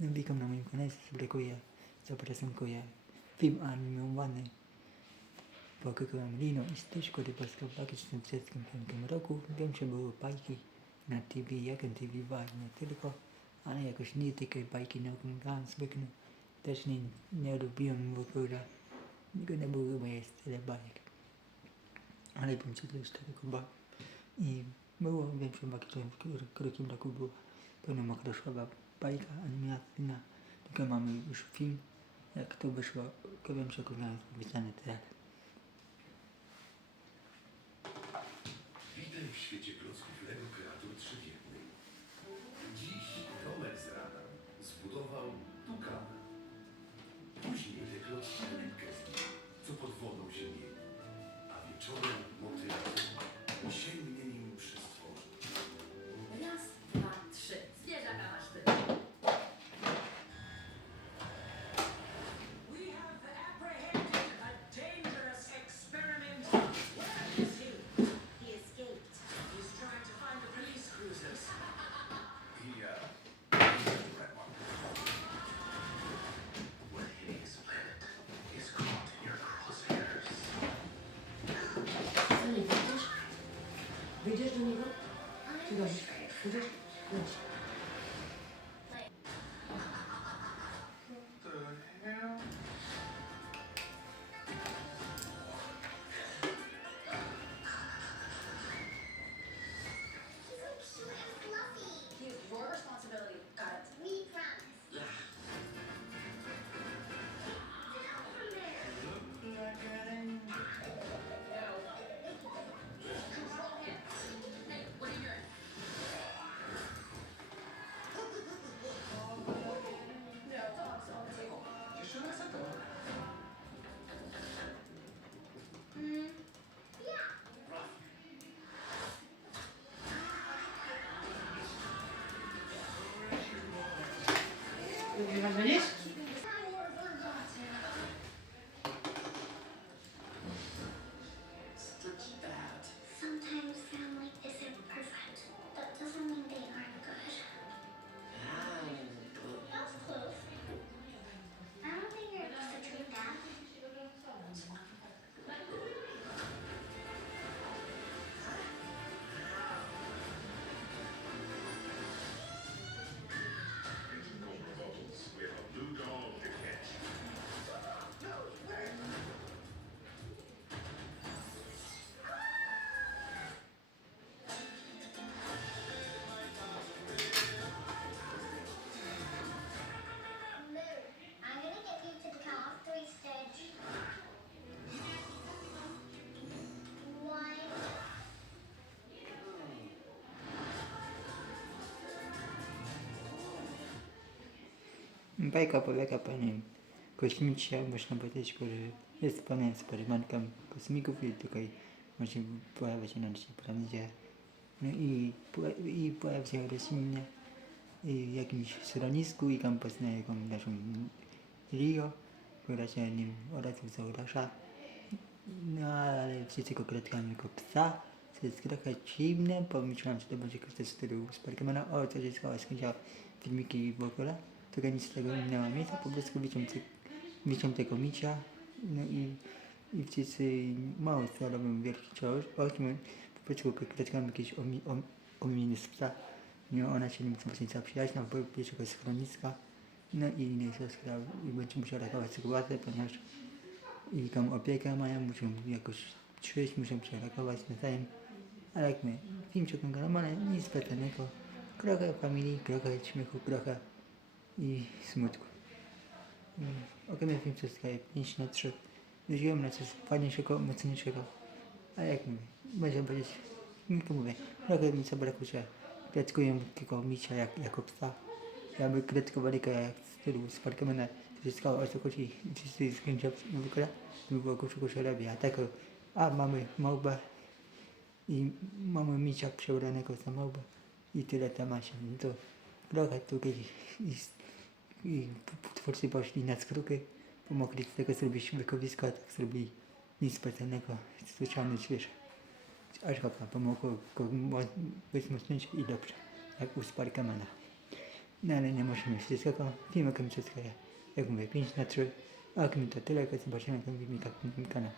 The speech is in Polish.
No, witam na moim kanale, publikuję, zaprezentuję film animowany pod tytułem Lino i Stitch, który powstał w 2035 roku. Wiem, że były bajki na TV, jak na TV nie tylko, ale jakoś nie takie bajki nie oglądałem zwykle. Też nie, nie lubiłem w ogóle, nigdy nie było chyba jest tyle bajek. Ale co to jest tylko bajk. I było większe bajki, w którym roku była pełnomakroszkowa bajka animacyjna. Tylko mamy już film, jak to wyszło, to wiem, że oglądałem wypisany teraz. Witaj w świecie klocków Lego kreatur trzywietnej. Dziś Tomek z rana zbudował tukana. Czy dobrze? Wyjdziesz? Dobrze. Vous m'entendez Bajka polega panem kosmicie, można powiedzieć, który jest panem eksperymentem kosmików i tutaj może pojawia się na naszej planecie. No i, i pojawia się roślinnie w jakimś schronisku i tam poznaje tą naszą Rio, która się nim oraz Zaurasza. No ale wszyscy go kratkamy jako psa, co jest trochę dziwne, pomyślałem, że to będzie ktoś z stylu Spidermana, o co się stało, skończyła filmiki w ogóle, tylko nic z tego nie ma miejsca, po prostu widzą tego micia, no i, i wszyscy mało co robią wielki ciąż, ośmy po prostu kratkamy jakieś omi, om, ominy z psa, no ona się nim właśnie zaprzyjaźnia, bo pierwszego schroniska, no i nie siostra będzie musiała ratować sytuację, ponieważ i tą opiekę mają, muszą jakoś przyjść, muszą reagować nawzajem. Ale jak my, film się oglądam, ale nic specjalnego. Trochę familii, trochę śmiechu, trochę i smutku. Mm, Oglądam film przez takie 5 na 3. Wziąłem na coś fajniejszego, mocniejszego. A jak mówię, można powiedzieć, tylko mówię, trochę mi zabrakło, że kretkuję takiego micia jak, jako psa. Ja by kretkowali go jak w stylu Spidermana, wszystko o co chodzi, wszyscy skończą w ogóle, to by było koszu koszu robi, a tak, a mamy małpę i mamy micia przebranego za małpę i tyle tam ma się, no to trochę tutaj i, i twórcy poszli na skróty, pomogli z tego zrobić wykowisko, a tak zrobili nic specjalnego, zwyczajny świeże. Aż chyba pomogło go mocniejszy i dobrze, jak u Spidermana. No ale nie możemy wszystkiego. Wszystko ja. Jak mówię, 5 na 3. A jak mi to tyle, zobaczymy, jak mi tak ten kanał.